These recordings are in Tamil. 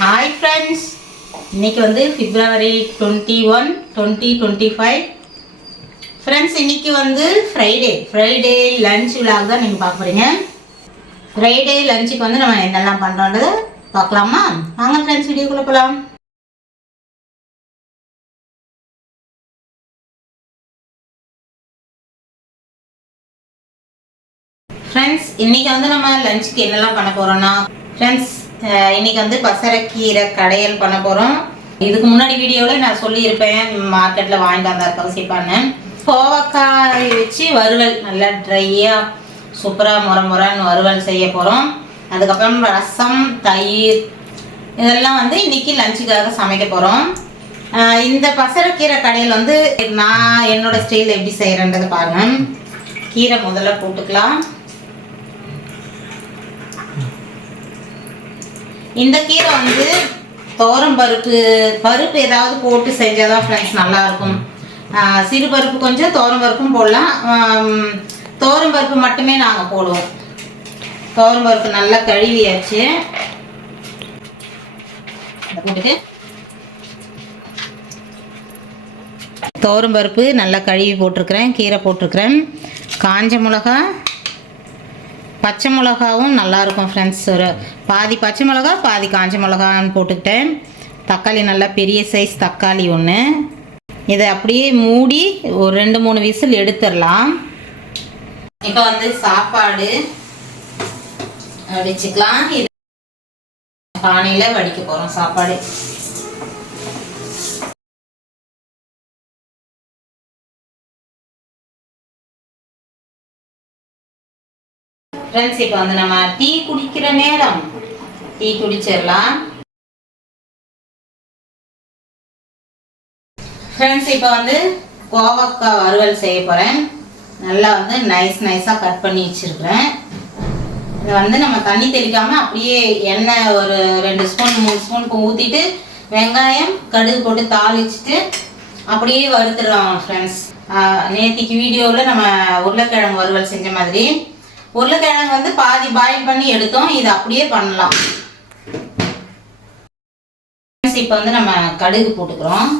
ஹாய் ஃப்ரெண்ட்ஸ், இன்றைக்கி வந்து February 21, 2025. ஃப்ரெண்ட்ஸ், இன்றைக்கி வந்து ஃப்ரைடே லன்ச் விலாக் தான் நீங்கள் பார்க்க போகிறீங்க. ஃப்ரைடே லஞ்சுக்கு வந்து நம்ம என்னெல்லாம் பண்ணுறோன்றது பார்க்கலாமா? வாங்க ஃப்ரெண்ட்ஸ், வீடியோக்குள்ளே போகலாம். ஃப்ரெண்ட்ஸ், இன்றைக்கி வந்து நம்ம லஞ்சுக்கு என்னெல்லாம் பண்ண போகிறோன்னா ஃப்ரெண்ட்ஸ், இன்றைக்கி வந்து பசரைக்கீரை கடையல் பண்ண போகிறோம். இதுக்கு முன்னாடி வீடியோவில் நான் சொல்லியிருப்பேன், மார்க்கெட்டில் வாங்கிட்டு வந்தார் கவசிப்பான்னு. கோவக்காய் வச்சு வறுவல் நல்லா ட்ரையாக சூப்பராக முறைன்னு வறுவல் செய்ய போகிறோம். அதுக்கப்புறம் ரசம், தயிர் இதெல்லாம் வந்து இன்றைக்கி லஞ்சுக்காக சமைக்க போகிறோம். இந்த பசரைக்கீரை கடையில் வந்து நான் என்னோடய ஸ்டைலில் எப்படி செய்கிறேன்றதை பாருங்கள். கீரை முதல்ல போட்டுக்கலாம். இந்த கீரை வந்து தோரம் பருப்பு ஏதாவது போட்டு செஞ்சால் தான் ஃப்ரெண்ட்ஸ் நல்லாயிருக்கும். சிறு பருப்பு கொஞ்சம், தோரம் பருப்பும் போடலாம். தோரம் பருப்பு மட்டுமே நாங்கள் போடுவோம். தோரம் பருப்பு நல்லா கழுவியாச்சு. போட்டுட்டு தோரம் பருப்பு நல்லா கழுவி போட்டிருக்கிறேன், கீரை போட்டிருக்கிறேன். காஞ்ச மிளகா, பச்சை மிளகாவும் நல்லாயிருக்கும் ஃப்ரெண்ட்ஸ். ஒரு பாதி பச்சை மிளகா பாதி காஞ்ச மிளகான்னு போட்டுக்கிட்டேன். தக்காளி நல்லா பெரிய சைஸ் தக்காளி ஒன்று. இதை அப்படியே மூடி ஒரு 2-3 விசில் எடுத்துடலாம். இப்போ வந்து சாப்பாடு வடிச்சுக்கலாம். இது பானையில் வடிக்க போகிறோம் சாப்பாடு. ஃப்ரெண்ட்ஸ், இப்போ வந்து நம்ம டீ குடிக்கிற நேரம், டீ குடிச்சிடலாம். ஃப்ரெண்ட்ஸ், இப்போ வந்து கோவக்காய் வறுவல் செய்ய போகிறேன். நல்லா வந்து நைஸாக கட் பண்ணி வச்சுருக்கிறேன். இதை வந்து நம்ம தண்ணி தெளிக்காமல் அப்படியே எண்ணெய் ஒரு 2 ஸ்பூன் 3 ஸ்பூன் ஊற்றிட்டு வெங்காயம் கடுகு போட்டு தாளிச்சிட்டு அப்படியே வறுத்துடுவோம் ஃப்ரெண்ட்ஸ். நேற்றுக்கு வீடியோவில் நம்ம உருளைக்கிழங்கு வறுவல் செஞ்ச மாதிரி உருளைக்கிழங்கு வந்து பாதி பாயில் பண்ணி எடுத்தோம். இது அப்படியே பண்ணலாம். இப்போ வந்து நம்ம கடுகு போட்டுக்கிறோம்.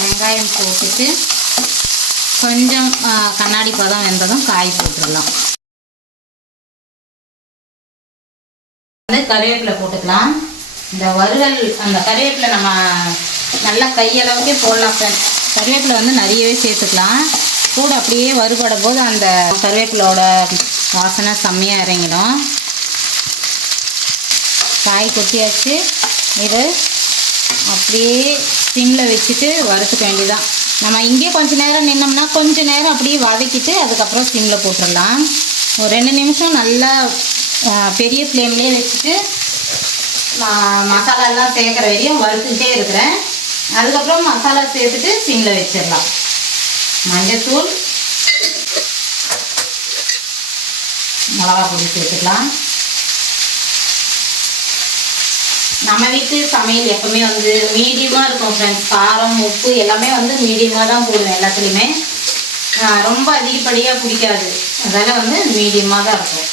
வெங்காயம் போட்டுட்டு கொஞ்சம் கண்ணாடி பதம் வெந்ததும் காய் போட்டுடலாம். வந்து கருவேப்பிலை போட்டுக்கலாம். இந்த வறுவல் அந்த கருவேப்பிலை நம்ம நல்லா கையளவுக்கே போடலாம். கருவேப்பிலை வந்து நிறையவே சேர்த்துக்கலாம். கூட அப்படியே வறுபடும் போது அந்த கருவேப்பிலோட வாசனை செம்மையாக இறங்கிடும். காய் கொட்டியாச்சு. இது அப்படியே சிம்மில் வச்சுட்டு வறுத்துக்க வேண்டியதான். நம்ம இங்கே கொஞ்சம் நேரம் நின்னோம்னா கொஞ்சம் நேரம் அப்படியே வதக்கிட்டு அதுக்கப்புறம் சிம்மில் போட்டுடலாம். ஒரு 2 நிமிஷம் நல்லா பெரிய ஃப்ளேம்லேயே வச்சுட்டு நான் மசாலாலாம் சேர்க்குற வரையும் வறுத்துக்கிட்டே இருக்கிறேன். அதுக்கப்புறம் மசாலா சேர்த்துட்டு சிம்மில் வச்சிடலாம். மஞ்சத்தூள், மிளகா பொடி சேர்த்துக்கலாம். நம்ம வீட்டு சமையல் எப்பவுமே வந்து மீடியமாக இருக்கும் ஃப்ரெண்ட்ஸ். காரம், உப்பு எல்லாமே வந்து மீடியமாக தான் போடுவேன் எல்லாத்துலேயுமே. ரொம்ப அதிகப்படியாக பிடிக்காது. அதனால் வந்து மீடியமாக தான் இருக்கும்.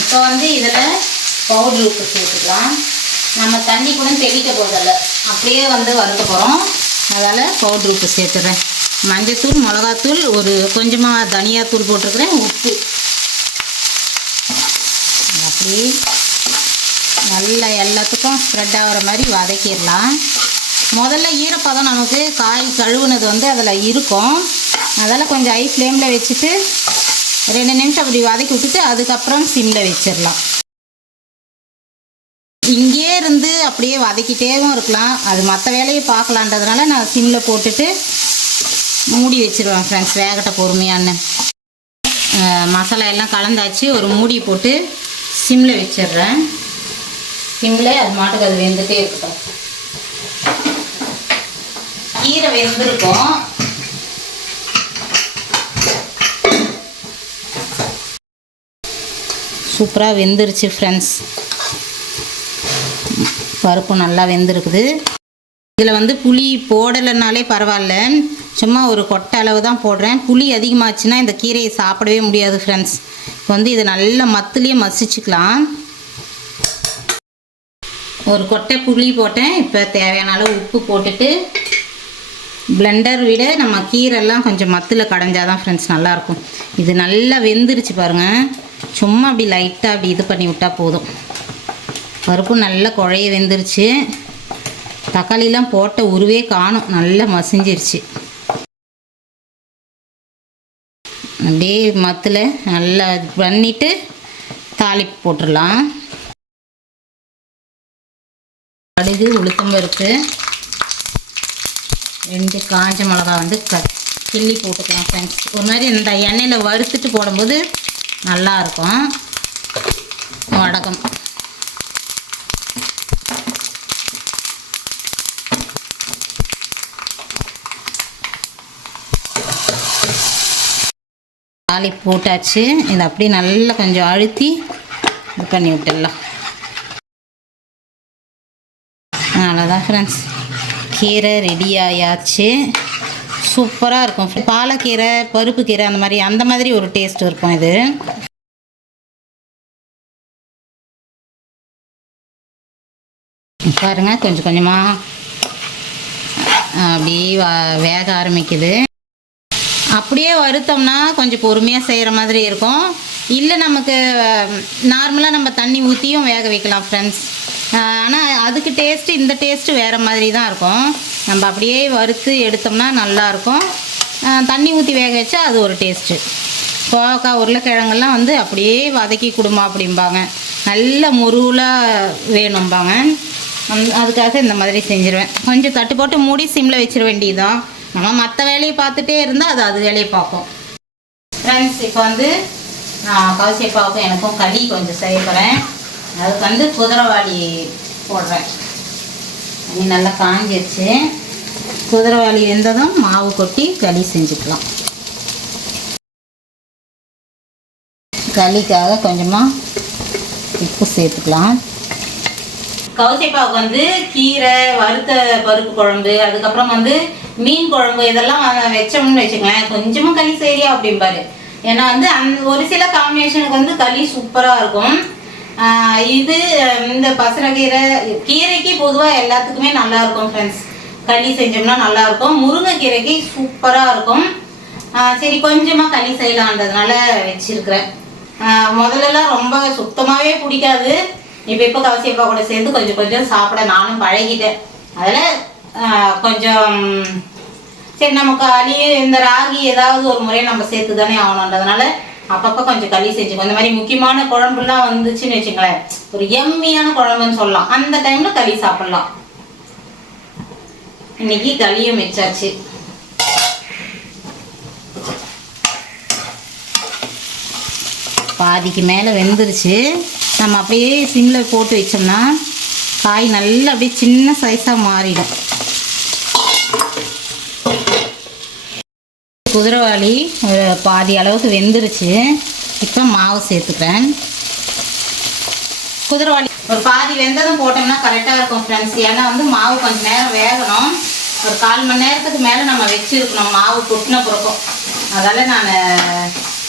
இப்போ வந்து இதில் பவுட்ரு உப்பு சேர்த்துக்கலாம். நம்ம தண்ணி கூட தெளிக்க போதில்லை, அப்படியே வந்து வறுக்க போகிறோம். அதனால் பவுட்ரு உப்பு சேர்த்துறேன். மஞ்சத்தூள், மிளகாத்தூள், ஒரு கொஞ்சமாக தனியாத்தூள் போட்டிருக்கிறேன். உப்பு அப்படியே நல்லா எல்லாத்துக்கும் ஸ்ப்ரெட் ஆகிற மாதிரி வதக்கிடலாம். முதல்ல ஈரப்பதம் நமக்கு காய் கழுவுனது வந்து அதில் இருக்கும். அதெல்லாம் கொஞ்சம் ஹை ஃப்ளேமில் வச்சுட்டு 2 நிமிஷம் அப்படி வதக்கி விட்டுட்டு அதுக்கப்புறம் சிம்மில் வச்சிடலாம். இங்கே இருந்து அப்படியே வதக்கிட்டேவும் இருக்கலாம். அது மற்ற வேலையை பார்க்கலான்றதுனால நான் சிம்மில் போட்டுட்டு மூடி வச்சுருவேன் ஃப்ரெண்ட்ஸ். வேகட்ட பொறுமையான்னு மசாலா எல்லாம் கலந்தாச்சு. ஒரு மூடி போட்டு சிம்மில் வச்சிடுறேன். சிம்மில் அது மாட்டுக்கு அது வெந்துட்டே இருக்கட்டும். கீரை வெந்திருக்கும். சூப்பராக வெந்துருச்சு ஃப்ரெண்ட்ஸ். பருப்பு நல்லா வெந்திருக்குது. இதில் வந்து புளி போடலைனாலே பரவாயில்ல, சும்மா ஒரு கொட்டை அளவு தான் போடுறேன். புளி அதிகமாச்சுன்னா இந்த கீரையை சாப்பிடவே முடியாது ஃப்ரெண்ட்ஸ். இப்போ வந்து இதை நல்லா மத்துலேயே மசிச்சுக்கலாம். ஒரு கொட்டை புளி போட்டேன். இப்போ தேவையான அளவு உப்பு போட்டுட்டு, பிளெண்டர் விட நம்ம கீரைலாம் கொஞ்சம் மத்தில் கடைஞ்சாதான் ஃப்ரெண்ட்ஸ் நல்லாயிருக்கும். இது நல்லா வெந்துருச்சு பாருங்கள். சும்மா அப்படி லைட்டாக அப்படி இது பண்ணி விட்டால் போதும். பருப்பு நல்லா குழைய வெந்துருச்சு. தக்காளிலாம் போட்ட உருவே காணும், நல்லா மசிஞ்சிருச்சு. அப்படியே மத்தில் நல்லா பண்ணிவிட்டு தாளிப்பு போட்டுடலாம். கடுகு, உளுத்தம்பருப்பு, 2 காஞ்ச மிளகா வந்து கிள்ளி போட்டுக்கலாம் ஃப்ரெண்ட்ஸ். ஒரு மாதிரி இந்த எண்ணெயில் வறுத்துட்டு போடும்போது நல்லாயிருக்கும். வடகம், தாளிப்பு போட்டாச்சு. இதை அப்படியே நல்லா கொஞ்சம் அழுத்தி இது பண்ணி விட்டுடலாம். அவ்வளோதான் ஃப்ரெண்ட்ஸ், கீரை ரெடி ஆயாச்சு. சூப்பராக இருக்கும். பாலக்கீரை, பருப்பு கீரை அந்த மாதிரி ஒரு டேஸ்ட் இருக்கும் இது. பாருங்கள், கொஞ்சம் கொஞ்சமாக அப்படியே வேக ஆரம்பிக்குது. அப்படியே வறுத்தோம்னா கொஞ்சம் பொறுமையாக செய்கிற மாதிரி இருக்கும். இல்லை நமக்கு நார்மலாக நம்ம தண்ணி ஊற்றியும் வேக வைக்கலாம் ஃப்ரெண்ட்ஸ். ஆனால் அதுக்கு டேஸ்ட்டு இந்த டேஸ்ட்டு வேறு மாதிரி தான் இருக்கும். நம்ம அப்படியே வறுத்து எடுத்தோம்னா நல்லாயிருக்கும். தண்ணி ஊற்றி வேக வச்சா அது ஒரு டேஸ்ட்டு. கோவக்காய், உருளைக்கிழங்கெல்லாம் வந்து அப்படியே வதக்கி கொடுமா அப்படிம்பாங்க, நல்ல முருவலாக வேணும்பாங்க. அதுக்காக இந்த மாதிரி செஞ்சுருவேன். கொஞ்சம் தட்டு போட்டு மூடி சிம்மில் வச்சிட வேண்டியதுதான். நம்ம மற்ற வேலையை பார்த்துட்டே இருந்தால் அது வேலையை பார்ப்போம் ஃப்ரெண்ட்ஸ். இப்போ வந்து நான் கவுசியப்பாவுக்கும் எனக்கும் களி கொஞ்சம் செய்ய போகிறேன். அதுக்கு வந்து குதிரைவாளி போடுறேன். அது நல்லா காஞ்சிருச்சு. குதிரைவாளி வெந்ததும் மாவு கொட்டி களி செஞ்சுக்கலாம். களிக்காக கொஞ்சமாக உப்பு சேர்த்துக்கலாம். கவுசியப்பாவுக்கு வந்து கீரை, வறுத்த பருப்பு குழம்பு, அதுக்கப்புறம் வந்து மீன் குழம்பு இதெல்லாம் வச்சோம்னு வச்சுக்கோங்களேன், கொஞ்சமாக களி செய்யா அப்படிம்பாரு. ஏன்னா வந்து ஒரு சில காம்பினேஷனுக்கு வந்து களி சூப்பராக இருக்கும். இது இந்த பசலைக்கீரை கீரைக்கு பொதுவாக எல்லாத்துக்குமே நல்லாயிருக்கும் ஃப்ரெண்ட்ஸ். களி செஞ்சோம்னா நல்லாயிருக்கும். முருங்கைக்கீரைக்கு சூப்பராக இருக்கும். சரி, கொஞ்சமாக களி செய்யலான்றதுனால வச்சிருக்கிறேன். முதல்லலாம் ரொம்ப சுத்தமாகவே பிடிக்காது. இப்போ கவுசியப்பா கூட சேர்ந்து கொஞ்சம் கொஞ்சம் சாப்பிட நானும் பழகிட்டேன். அதில் கொஞ்சம் சரி, நம்ம களி இந்த ராகி ஏதாவது ஒரு முறையை நம்ம சேர்த்து தானே ஆகணுன்றதுனால அப்பப்போ கொஞ்சம் களி செஞ்சுக்கோ. இந்த மாதிரி முக்கியமான குழம்புலாம் வந்துச்சுன்னு வச்சுங்களேன், ஒரு எம்மியான குழம்புன்னு சொல்லலாம், அந்த டைமில் களி சாப்பிட்லாம். இன்னைக்கு களியும் வச்சாச்சு. பாதிக்கு மேலே வெந்துருச்சு. நம்ம அப்படியே சிம்மில் போட்டு வச்சோம்னா காய் நல்லா அப்படியே சின்ன சைஸாக மாறிடும். குதிரைவாளி ஒரு பாதி அளவுக்கு வெந்துருச்சு. இப்போ மாவு சேர்த்துக்கிறேன். குதிரைவாளி ஒரு பாதி வெந்ததும் போட்டோம்னா கரெக்டாக இருக்கும் ஃப்ரெண்ட்ஸ். ஏன்னா வந்து மாவு கொஞ்சம் நேரம் வேகணும். ஒரு 1/4 மணி நேரத்துக்கு மேலே நம்ம வச்சுருக்கணும் மாவு கொட்டின பிறக்கும். அதால் நான்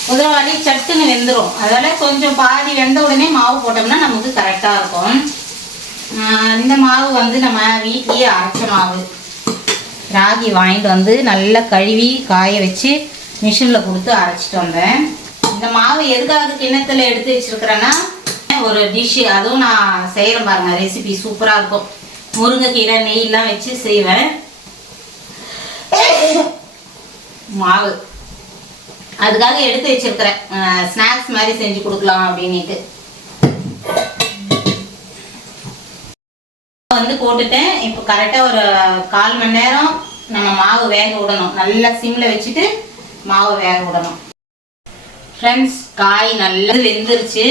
குதிரைவாளி சட்டுன்னு வெந்துடும். அதால் கொஞ்சம் பாதி வெந்த உடனே மாவு போட்டோம்னா நமக்கு கரெக்டாக இருக்கும். இந்த மாவு வந்து நம்ம வீட்லேயே அரைச்ச மாவு. ராகி வாங்கிட்டு வந்து நல்லா கழுவி காய வச்சு மிஷினில் கொடுத்து அரைச்சிட்டு வந்தேன். இந்த மாவு எதுக்காக கிண்ணத்தில் எடுத்து வச்சுருக்கிறேன்னா, ஒரு டிஷ்ஷு அதுவும் நான் செய்கிறேன் பாருங்கள், ரெசிபி சூப்பராக இருக்கும். முருங்கைக்கீரை நெய்யெல்லாம் வச்சு செய்வேன். மாவு அதுக்காக எடுத்து வச்சிருக்கிறேன். ஸ்நாக்ஸ் மாதிரி செஞ்சு கொடுக்கலாம் அப்படின்ட்டு வந்து போட்டுட்டேன். இப்போ கரெக்டாக ஒரு 1/4 மணி நேரம் நம்ம மாவு வேக விடணும். நல்லா சிம்மில் வச்சுட்டு மாவு வேக விடணும் ஃப்ரெண்ட்ஸ். காய் நல்லா வெந்துருச்சு.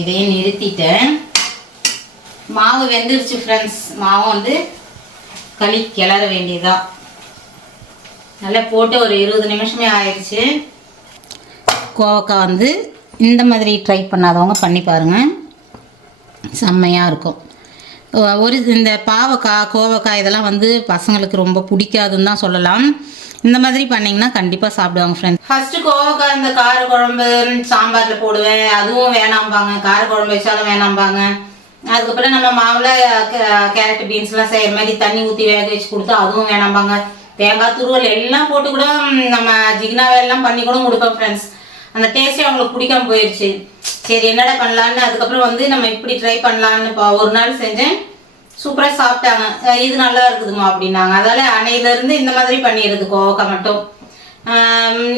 இதையும் நிறுத்திட்டேன். மாவு வெந்துருச்சு ஃப்ரெண்ட்ஸ். மாவு வந்து களி கிளற வேண்டியதா. நல்லா போட்டு ஒரு 20 நிமிஷமே ஆயிடுச்சு. கோவக்காய் வந்து இந்த மாதிரி ட்ரை பண்ணாதவங்க பண்ணி பாருங்கள், செம்மையாக இருக்கும். ஒரு இந்த பாவக்காய், கோவக்காய் இதெல்லாம் வந்து பசங்களுக்கு ரொம்ப பிடிக்காதுன்னு தான் சொல்லலாம். இந்த மாதிரி பண்ணிங்கன்னா கண்டிப்பாக சாப்பிடுவாங்க ஃப்ரெண்ட்ஸ். ஃபஸ்ட்டு கோவக்காய் இந்த கார குழம்பு சாம்பாரில் போடுவேன், அதுவும் வேணாம்பாங்க. கார குழம்பு வச்சாலும் வேணாம்பாங்க. அதுக்கப்புறம் நம்ம மாவில் கேரட் பீன்ஸ்லாம் செய்கிற மாதிரி தண்ணி ஊற்றி வேக வச்சு கொடுத்தா அதுவும் வேணாம்பாங்க. தேங்காய் துருவல் எல்லாம் போட்டு கூட நம்ம ஜிகினா வேலைலாம் பண்ணி கூட கொடுப்போம் ஃப்ரெண்ட்ஸ். அந்த டேஸ்ட்டே அவங்களுக்கு பிடிக்காம போயிடுச்சு. சரி என்னடா பண்ணலான்னு அதுக்கப்புறம் வந்து நம்ம இப்படி ட்ரை பண்ணலான்னு ஒரு நாள் செஞ்சேன். சூப்பராக சாப்பிட்டாங்க. இது நல்லா இருக்குதுமா அப்படின்னாங்க. அதால் அன்னையிலேருந்து இந்த மாதிரி பண்ணிடுறது கோவக்காய் மட்டும்.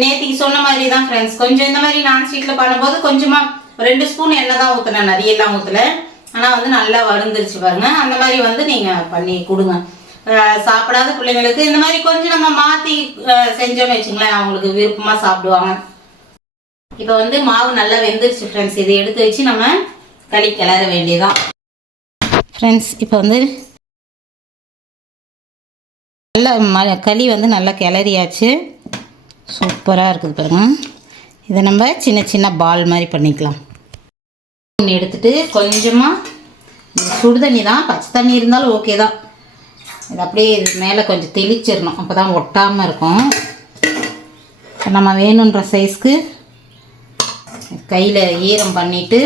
நேற்றுக்கு சொன்ன மாதிரி தான் ஃப்ரெண்ட்ஸ், கொஞ்சம் இந்த மாதிரி நான்ஸ்டிக்கில் பண்ணும்போது கொஞ்சமாக 2 ஸ்பூன் எண்ணெய் தான் ஊற்றினேன், நிறையெல்லாம் ஊற்றலை. ஆனால் வந்து நல்லா வறுந்துருச்சு பாருங்கள். அந்த மாதிரி வந்து நீங்கள் பண்ணி கொடுங்க. சாப்பிடாத பிள்ளைங்களுக்கு இந்த மாதிரி கொஞ்சம் நம்ம மாற்றி செஞ்சோன்னு வச்சுங்களேன், அவங்களுக்கு விருப்பமாக சாப்பிடுவாங்க. இப்போ வந்து மாவு நல்லா வெந்துருச்சு ஃப்ரெண்ட்ஸ். இதை எடுத்து வச்சு நம்ம களி கிளற வேண்டியதான் ஃப்ரெண்ட்ஸ். இப்போ வந்து நல்லா களி வந்து நல்லா கிளறியாச்சு, சூப்பராக இருக்குது பாருங்கள். இதை நம்ம சின்ன சின்ன பால் மாதிரி பண்ணிக்கலாம். ஒன்று எடுத்துகிட்டு கொஞ்சமாக சுடுதண்ணி தான், பச்சை தண்ணி இருந்தாலும் ஓகே தான். இது அப்படியே இது மேலே கொஞ்சம் தெளிச்சிடணும், அப்போ தான் ஒட்டாமல் இருக்கும். நம்ம வேணுன்ற சைஸ்க்கு கையில் ஈரம் பண்ணிவிட்டு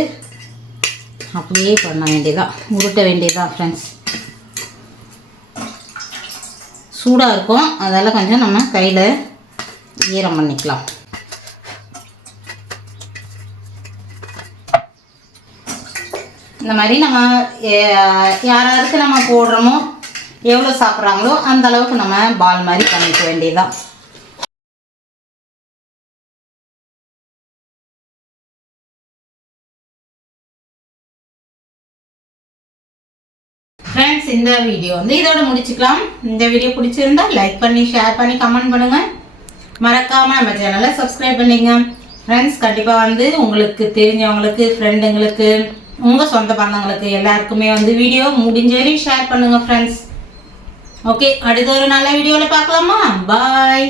அப்படியே பண்ண வேண்டியதான், உருட்ட வேண்டியதான் ஃப்ரெண்ட்ஸ். சூடாக இருக்கும், அதெல்லாம் கொஞ்சம் நம்ம கையில் ஈரம் பண்ணிக்கலாம். இந்த மாதிரி நம்ம யாராருக்கு நம்ம போடுறோமோ எவ்வளோ சாப்பிட்றாங்களோ அந்த அளவுக்கு நம்ம பால் மாதிரி பண்ணிக்க வேண்டியதுதான். ஃப்ரெண்ட்ஸ், இந்த வீடியோ வந்து இதோட முடிச்சுக்கலாம். இந்த வீடியோ பிடிச்சிருந்தா லைக் பண்ணி, ஷேர் பண்ணி, கமெண்ட் பண்ணுங்கள். மறக்காமல் நம்ம சேனலை சப்ஸ்கிரைப் பண்ணிங்க ஃப்ரெண்ட்ஸ். கண்டிப்பாக வந்து உங்களுக்கு தெரிஞ்சவங்களுக்கு, ஃப்ரெண்டுங்களுக்கு, உங்கள் சொந்த பந்தங்களுக்கு எல்லாருக்குமே வந்து வீடியோ முடிஞ்ச வரையும் ஷேர் பண்ணுங்கள் ஃப்ரெண்ட்ஸ். ஓகே, அடுத்த ஒரு நல்ல வீடியோவில் பார்க்கலாமா? பாய்.